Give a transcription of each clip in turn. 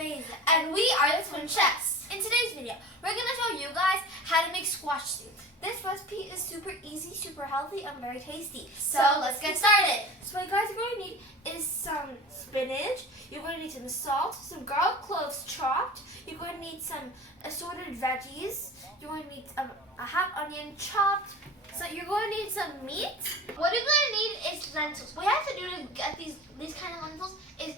Beza, and we are the Twin Chefs. In today's video, we're going to show you guys how to make squash soup. This recipe is super easy, super healthy, and very tasty. So let's get started. So what you guys are going to need is some spinach. You're going to need some salt, some garlic cloves chopped. You're going to need some assorted veggies. You're going to need a half onion chopped. So you're going to need some meat. What you're going to need is lentils. What you have to do to get these kind of lentils is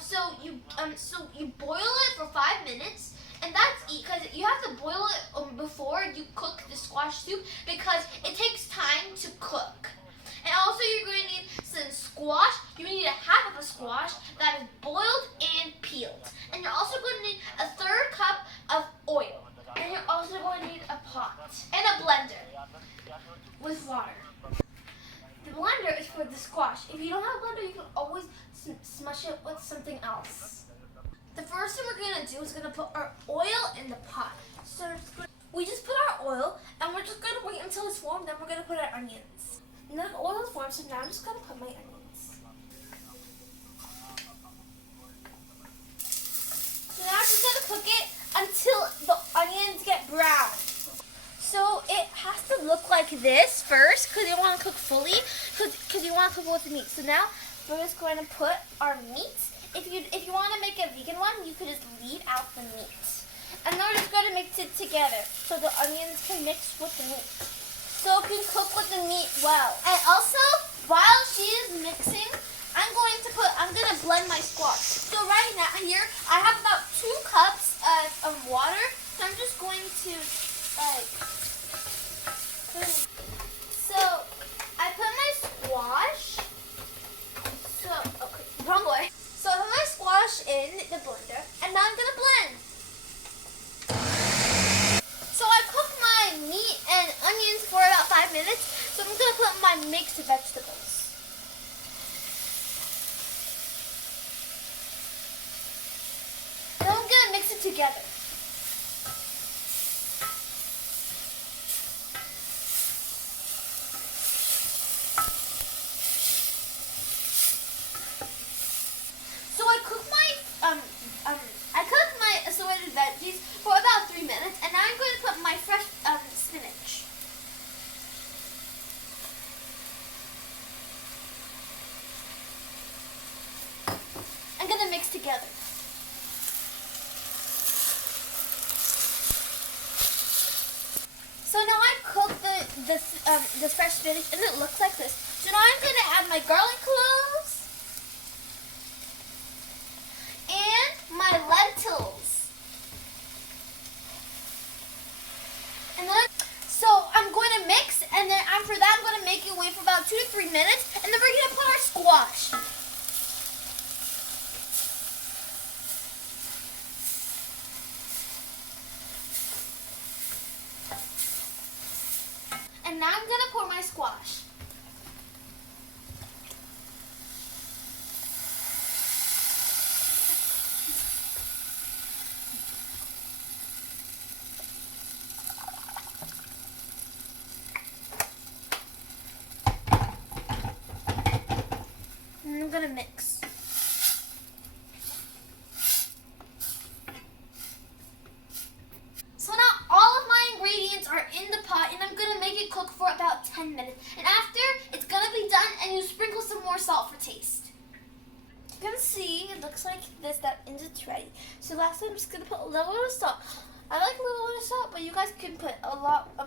so you boil it for 5 minutes, and that's because you have to boil it before you cook the squash soup because it takes time to cook. And also you're going to need some squash. You need a half of a squash that is boiled and peeled. And you're also going to need a 1/3 cup of oil. And you're also going to need a pot and a blender with water. The blender is for the squash. If you don't have a blender, you can always smush it with something else. The first thing we're going to do is going to put our oil in the pot. So we just put our oil, and we're just going to wait until it's warm, then we're going to put our onions. Now the oil is warm, so now I'm just going to put my onions. So now I'm just going to cook it until the onions get brown. So it has to look like this first, because you want to cook fully, because you want to cook with the meat. So now we're just going to put our meat. If you want to make a vegan one, you could just leave out the meat. And then we're just going to mix it together so the onions can mix with the meat. So it can cook with the meat well. And also, while she is mixing, I'm going to blend my squash. So right now here, I have about 2 cups of water. So I'm just going to so I put my squash. Wrong way. So I put my squash in the blender, and now I'm gonna blend. So I cooked my meat and onions for about 5 minutes. So I'm gonna put my mixed vegetables. Then I'm gonna mix it together. I cooked my assorted veggies for about 3 minutes, and now I'm going to put my fresh spinach. I'm going to mix together. So now I cooked the fresh spinach, and it looks like this. So now I'm going to add my garlic cloves. My lentils. And then, so I'm going to mix, and then after that I'm going to make it wait for about 2 to 3 minutes, and then we're going to put our squash. And now I'm going to pour my squash. I'm gonna mix. So now all of my ingredients are in the pot, and I'm gonna make it cook for about 10 minutes. And after, it's gonna be done, and you sprinkle some more salt for taste. You can see it looks like this, that ends it's ready. So last I'm just gonna put a little bit of salt. I like a little bit of salt, but you guys can put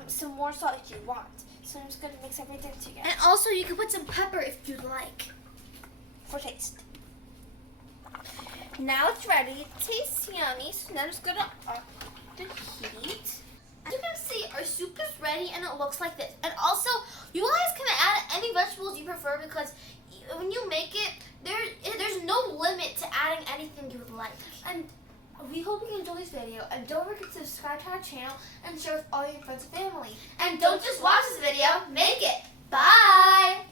some more salt if you want. So I'm just gonna mix everything together. And also you can put some pepper if you like. For taste. Now it's ready. It tastes yummy. So now I'm just gonna up the heat. As you can see, our soup is ready, and it looks like this. And also, you guys can add any vegetables you prefer, because when you make it, there's no limit to adding anything you would like. And we hope you enjoyed this video, and don't forget to subscribe to our channel and share with all your friends and family. And don't just watch this video, make it. Bye.